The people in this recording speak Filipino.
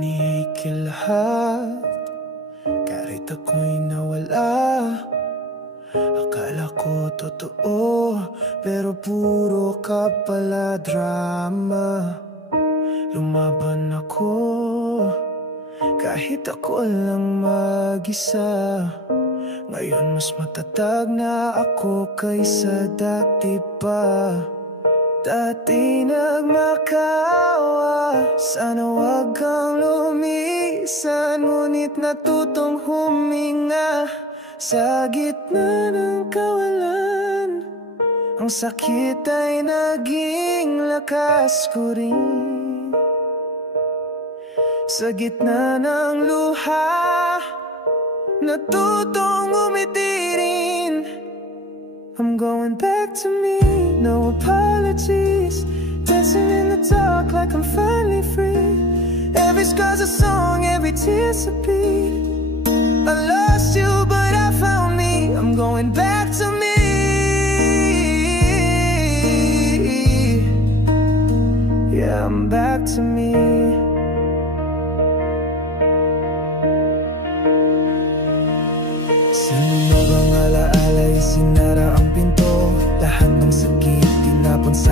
Kinikilahat kahit ako'y nawala. Akala ko totoo, pero puro ka pala drama. Lumaban ako kahit ako lang mag-isa. Ngayon mas matatag na ako kaysa dati pa. Dati nagmakawa, sana wag kang lumisan. Ngunit natutong huminga sa gitna ng kawalan. Ang sakit ay naging lakas ko rin. Sa gitna ng luha, natutong umiti rin. I'm going back to me, no apologies. Dancing in the dark like I'm finally free. Every scar's a song, every tear's a beat. I lost you but I found me. I'm going back to me. Yeah, I'm back to me. Sino bang alaala'y sinara ang pinto? Lahat ng sakit tinapon sa